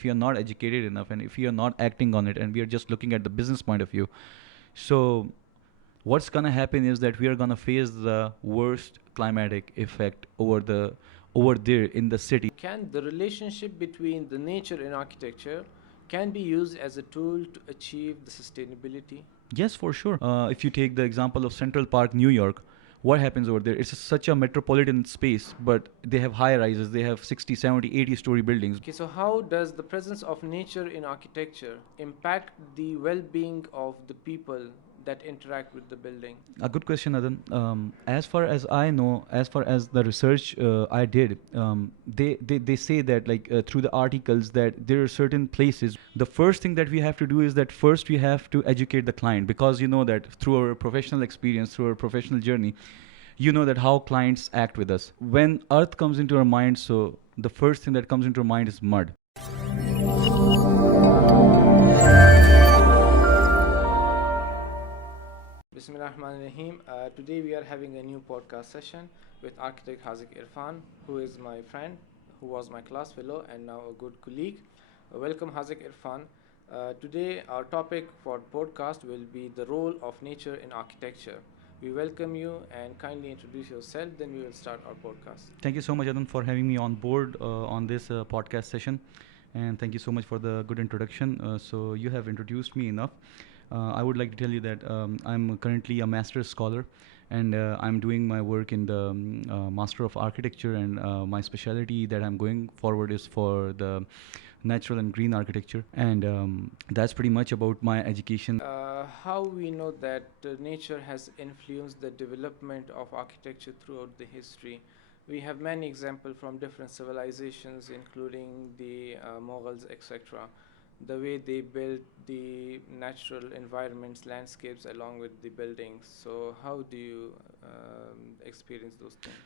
if you're not educated enough and if you're not acting on it and we are just looking at the business point of view, so what's gonna happen is that we are gonna face the worst climatic effect over there in the city. Can the relationship between the nature and architecture can be used as a tool to achieve the sustainability? Yes, for sure. If you take the example of Central Park, New York, what happens over there? It's such a metropolitan space, but they have high rises, they have 60, 70, 80-story buildings. Okay, so how does the presence of nature in architecture impact the well-being of the people that interact with the building? A good question, Adan. As far as I know, as far as the research I did, they say that through the articles that there are certain places. The first thing that we have to do is that first we have to educate the client, because you know that through our professional experience, through our professional journey, you know that how clients act with us. When earth comes into our mind, so the first thing that comes into our mind is mud. Bismillahirrahmanirrahim. Today we are having a new podcast session with architect 𝐏𝐶𝐬𝐿, who is my friend, who was my class fellow and now a good colleague. Welcome 𝐏𝐶𝐬𝐿. Today our topic for podcast will be the role of nature in architecture. We welcome you and kindly introduce yourself, then we will start our podcast. Thank you so much, Adan, for having me on board on this podcast session. And thank you so much for the good introduction. So you have introduced me enough. I would like to tell you that I'm currently a master's scholar, and I'm doing my work in the Master of Architecture, and my specialty that I'm going forward is for the natural and green architecture, and that's pretty much about my education. How we know that nature has influenced the development of architecture throughout the history? We have many examples from different civilizations, including the Mughals, etc. The way they built the natural environments, landscapes along with the buildings. So how do you experience those things?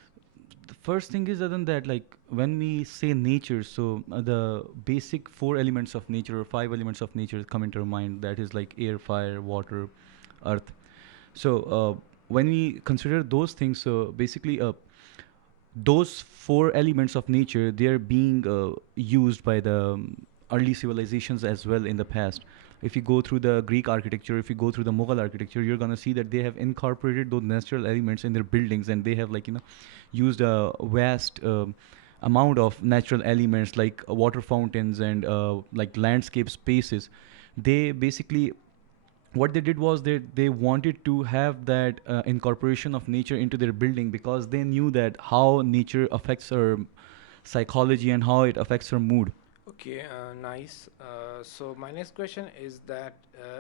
The first thing is, other than that, like when we say nature, so the basic four elements of nature or five elements of nature come into our mind. That is like air, fire, water, earth. So when we consider those things, so basically those four elements of nature, they are being used by the early civilizations as well in the past. If you go through the Greek architecture, if you go through the Mughal architecture, you're gonna see that they have incorporated those natural elements in their buildings, and they have used a vast amount of natural elements like water fountains and like landscape spaces. They basically, what they did was they wanted to have that incorporation of nature into their building, because they knew that how nature affects our psychology and how it affects our mood. Okay, nice. So my next question is that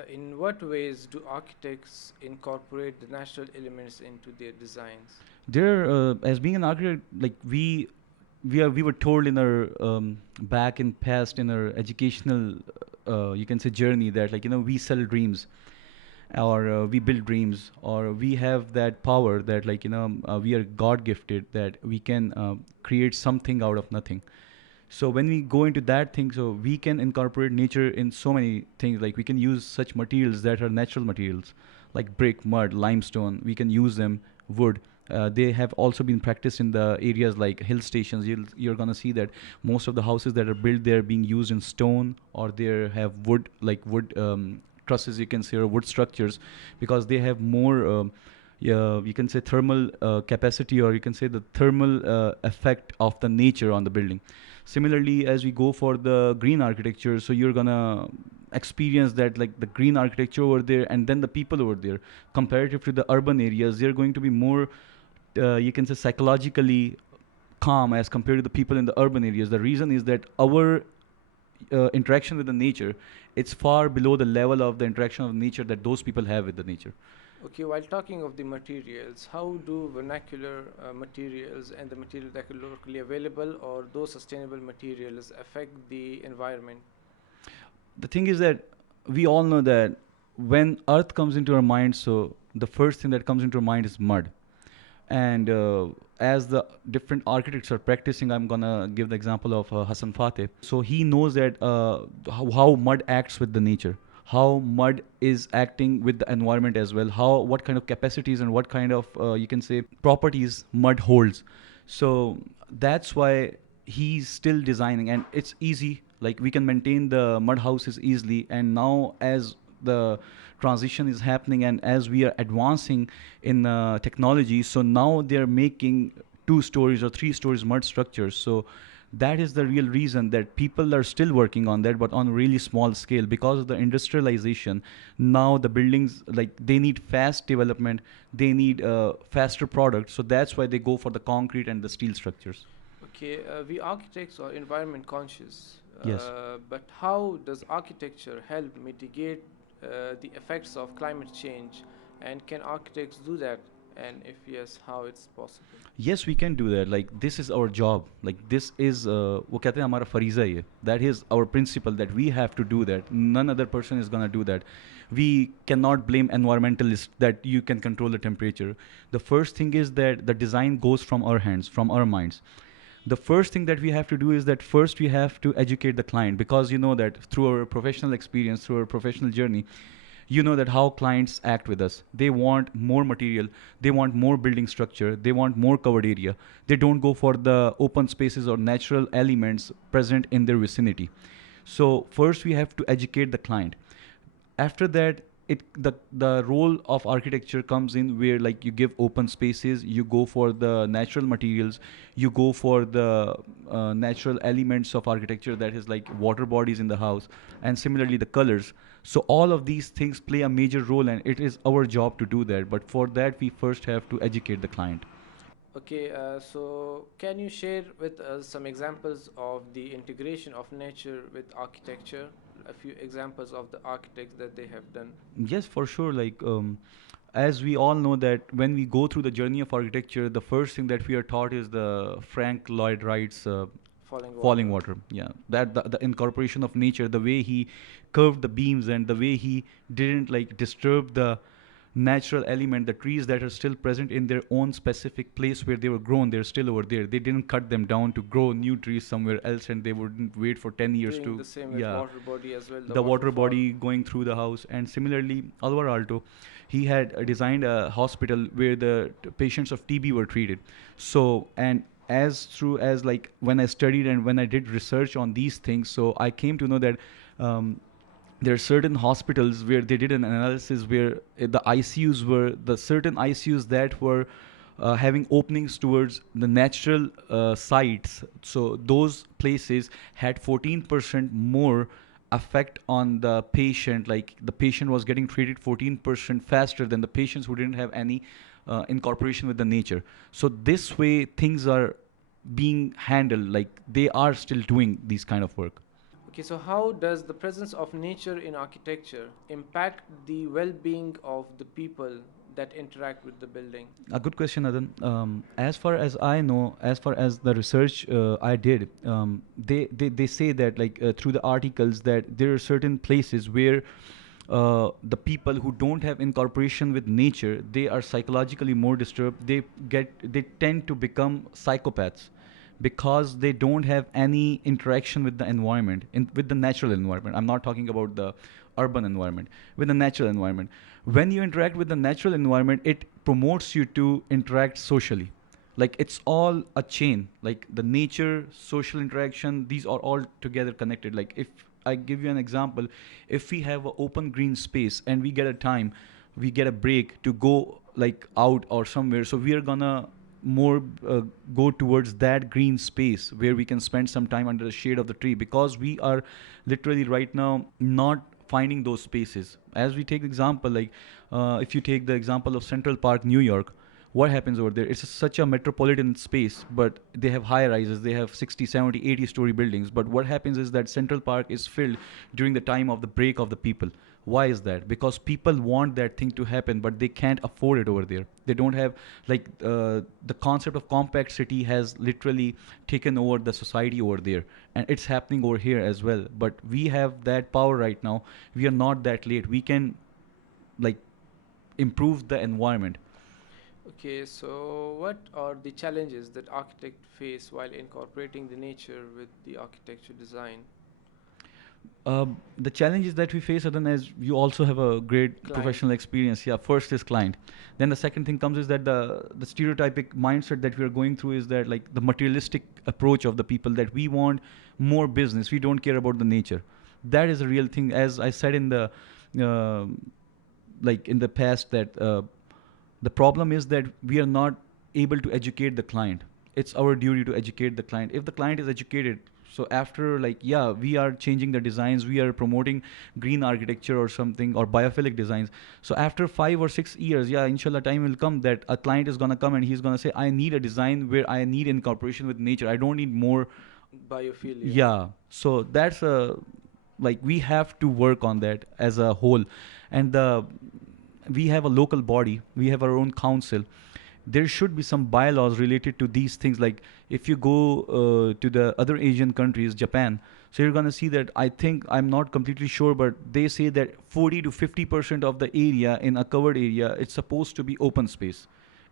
in what ways do architects incorporate the natural elements into their designs? There, as being an architect, like we were told in our back in past in our educational you can say journey, that we sell dreams, or we build dreams, or we have that power that we are god gifted, that we can create something out of nothing. So when we go into that thing, so we can incorporate nature in so many things. Like we can use such materials that are natural materials, like brick, mud, limestone. We can use them, wood. They have also been practiced in the areas like hill stations. You're gonna see that most of the houses that are built there being used in stone, or they have wood, like wood trusses, you can say, or wood structures, because they have more yeah, you can say thermal capacity, or you can say the thermal effect of the nature on the building. Similarly, as we go for the green architecture, so you're gonna experience that, like the green architecture over there, and then the people over there, comparative to the urban areas, they're going to be more you can say psychologically calm as compared to the people in the urban areas. The reason is that our interaction with the nature, it's far below the level of the interaction of nature that those people have with the nature. Okay, while talking of the materials, how do vernacular materials and the material that are locally available or those sustainable materials affect the environment? The thing is that we all know that when earth comes into our mind, so the first thing that comes into our mind is mud. And as the different architects are practicing, I'm gonna give the example of Hassan Fateh. So he knows that how mud acts with the nature, how mud is acting with the environment as well, how what kind of capacities and what kind of you can say properties mud holds. So that's why he's still designing, and it's easy. Like we can maintain the mud houses easily, and now as the transition is happening and as we are advancing in technology, so now they're making 2 stories or 3 stories mud structures. So that is the real reason that people are still working on that, but on really small scale because of the industrialization. Now the buildings, like, they need fast development, they need faster products, so that's why they go for the concrete and the steel structures. Okay, we architects are environment conscious, Yes. but how does architecture help mitigate the effects of climate change? And can architects do that? And if yes, how it's possible? Yes, we can do that. Like, this is our job. Like, this is वो कहते हैं हमारा फरीज़ा ही है. That is our principle, that we have to do that. None other person is gonna do that. We cannot blame environmentalists that you can control the temperature. The first thing is that the design goes from our hands, from our minds. The first thing that we have to do is that first we have to educate the client, because you know that through our professional experience, through our professional journey, you know that how clients act with us. They want more material, they want more building structure, they want more covered area. They don't go for the open spaces or natural elements present in their vicinity. So first we have to educate the client. After that, the role of architecture comes in, where like you give open spaces, you go for the natural materials, you go for the natural elements of architecture, that is like water bodies in the house, and similarly the colors. So all of these things play a major role, and it is our job to do that, but for that we first have to educate the client. Okay, so can you share with us some examples of the integration of nature with architecture? A few examples of the architects that they have done. Yes, for sure. Like, as we all know that when we go through the journey of architecture, the first thing that we are taught is the Frank Lloyd Wright's Falling falling water. water. Yeah, that the incorporation of nature, the way he curved the beams and the way he didn't like disturb the natural element, the trees that are still present in their own specific place where they were grown, they're still over there. They didn't cut them down to grow new trees somewhere else, and they wouldn't wait for 10 years Doing to, the same with yeah, water body as well, the the water waterfall. body going through the house. And similarly, Alvar Aalto, he had designed a hospital where the patients of TB were treated. So, and as through as like when I studied and when I did research on these things, so I came to know that there are certain hospitals where they did an analysis where the ICUs were the certain ICUs that were having openings towards the natural sites. So those places had 14% more effect on the patient. Like the patient was getting treated 14% faster than the patients who didn't have any incorporation with the nature. So this way things are being handled. Like they are still doing these kind of work. Okay, so how does the presence of nature in architecture impact the well-being of the people that interact with the building? A good question, Adan. As far as I know, as far as the research I did, they say that like through the articles that there are certain places where the people who don't have incorporation with nature, they are psychologically more disturbed. They tend to become psychopaths because they don't have any interaction with the environment, with the natural environment. I'm not talking about the urban environment, with the natural environment. When you interact with the natural environment, it promotes you to interact socially. Like it's all a chain. Like the nature, social interaction, these are all together connected. Like if I give you an example, if we have an open green space and we get a time, we get a break to go like out or somewhere, so we are gonna more go towards that green space where we can spend some time under the shade of the tree, because we are literally right now not finding those spaces. As we take the example, like if you take the example of Central Park, New York, what happens over there? It's such a metropolitan space, but they have high rises, they have 60, 70, 80-story buildings. But what happens is that Central Park is filled during the time of the break of the people. Why is that? Because people want that thing to happen, but they can't afford it over there. They don't have, like, the concept of compact city has literally taken over the society over there, and it's happening over here as well. But we have that power right now. We are not that late. We can, like, improve the environment. Okay, so what are the challenges that architects face while incorporating the nature with the architecture design? The challenges that we face, Adan, as you also have a great Client. professional experience. Yeah, first is client. Then the second thing comes is that the stereotypic mindset that we are going through is that like the materialistic approach of the people, that we want more business. We don't care about the nature. That is a real thing. As I said in the uh, like in the past, that the problem is that we are not able to educate the client. It's our duty to educate the client. If the client is educated, so after, like, yeah, we are changing the designs, we are promoting green architecture or something, or biophilic designs. So after 5 or 6 years, yeah, inshallah, time will come that a client is gonna come and he's gonna say, I need a design where I need incorporation with nature. I don't need more. Biophilia. Yeah. So that's a, like, we have to work on that as a whole. And we have a local body, we have our own council. There should be some bylaws related to these things. Like if you go to the other Asian countries, Japan, so you're going to see that, I think, I'm not completely sure, but they say that 40 to 50% of the area in a covered area, it's supposed to be open space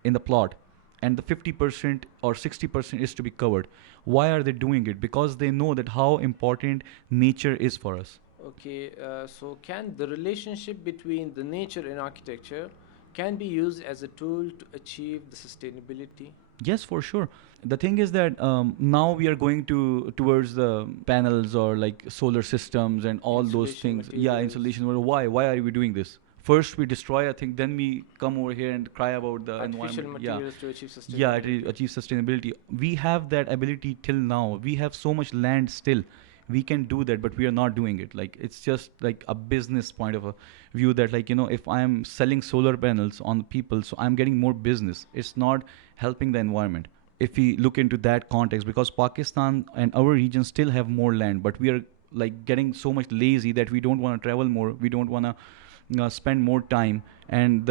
in the plot, and the 50% or 60% is to be covered. Why are they doing it? Because they know that how important nature is for us. Okay, so can the relationship between the nature and architecture can be used as a tool to achieve the sustainability? Yes, for sure. The thing is that now we are going towards the panels or like solar systems and all those Insulation things. Yeah, materials. insulation. Well, why? Why are we doing this? First we destroy a thing, then we come over here and cry about the Artificial environment. Yeah, materials to achieve sustainability. yeah, achieve sustainability. We have that ability till now. We have so much land still. We can do that, but we are not doing it. Like, it's just like a business point of a view that, like, if I'm selling solar panels on people, so I'm getting more business. It's not helping the environment. If we look into that context, because Pakistan and our region still have more land, but we are like getting so much lazy that we don't want to travel more. We don't want to spend more time, and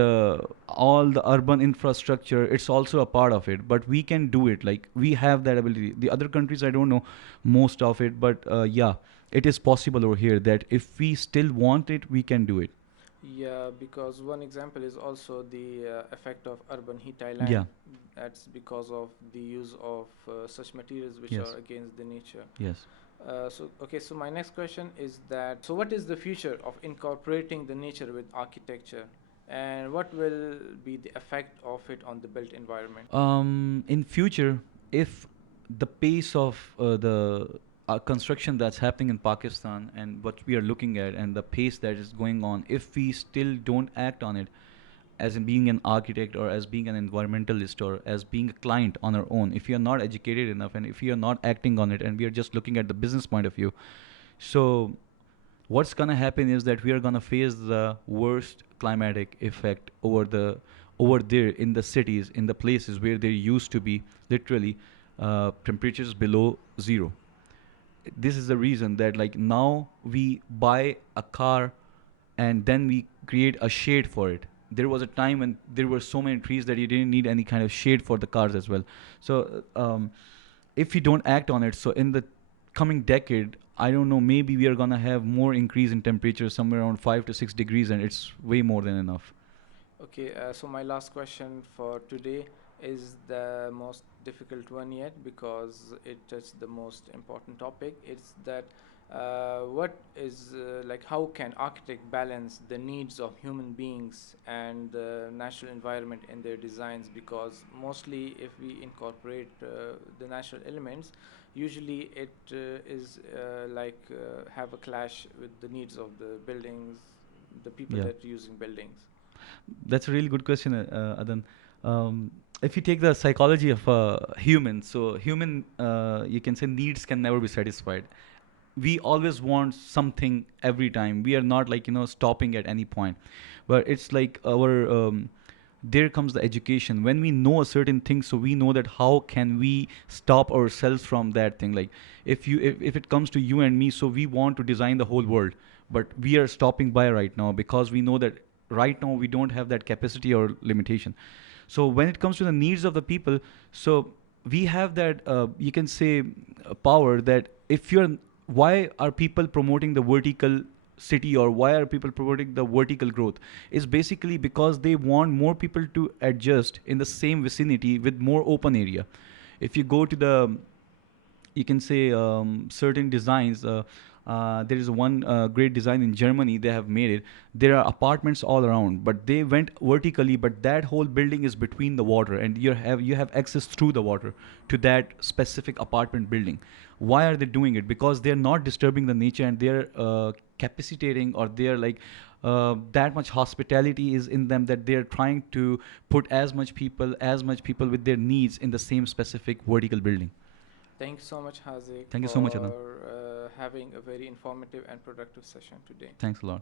all the urban infrastructure, it's also a part of it, but we can do it. Like, we have that ability. The other countries, I don't know most of it, but yeah, it is possible over here that if we still want it, we can do it. Yeah, because one example is also the effect of urban heat island. Yeah. That's because of the use of such materials which Yes. are against the nature. Yes. So my next question is that, so what is the future of incorporating the nature with architecture, and what will be the effect of it on the built environment? In future, if the pace of the construction that's happening in Pakistan and what we are looking at, and the pace that is going on, if we still don't act on it, as in being an architect or as being an environmentalist or as being a client on our own, if we are not educated enough and if we are not acting on it and we are just looking at the business point of view, so what's gonna happen is that we are gonna face the worst climatic effect over there in the cities, in the places where there used to be literally temperatures below zero. This is the reason that, like, now we buy a car and then we create a shade for it. There was a time when there were so many trees that you didn't need any kind of shade for the cars as well. So if we don't act on it, so in the coming decade, I don't know, maybe we are gonna have more increase in temperature, somewhere around 5 to 6 degrees, and it's way more than enough. Okay, so my last question for today is the most difficult one yet, because it touches the most important topic. It's that what is like, how can architect balance the needs of human beings and the natural environment in their designs? Because mostly if we incorporate the natural elements, usually it is have a clash with the needs of the buildings, the people Yeah. that are using buildings. That's a really good question, Adan. If you take the psychology of human, so human, you can say, needs can never be satisfied. We always want something every time. We are not, like, stopping at any point. But it's like our there comes the education. When we know a certain thing, so we know that how can we stop ourselves from that thing. Like, if it comes to you and me, so we want to design the whole world, but we are stopping by right now because we know that right now we don't have that capacity or limitation. So when it comes to the needs of the people, so we have that, you can say, power, that if you're, why are people promoting the vertical city, or why are people promoting the vertical growth, is basically because they want more people to adjust in the same vicinity with more open area. If you go to the, you can say, certain designs, There is one great design in Germany. They have made it. There are apartments all around, but they went vertically. But that whole building is between the water, and you have access through the water to that specific apartment building. Why are they doing it? Because they're not disturbing the nature, and they're capacitating, or they're like that much hospitality is in them that they're trying to put as much people with their needs in the same specific vertical building. Thank you so much, Haziq, Thank you so much, Adam. for having a very informative and productive session today. Thanks a lot.